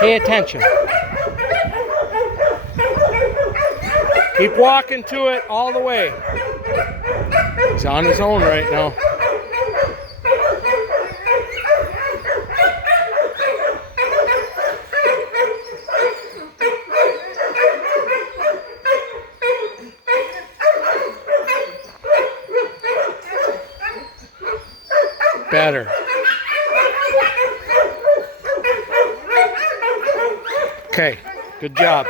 Pay attention. Keep walking to it all the way. He's on his own right now. Better. Okay, good job.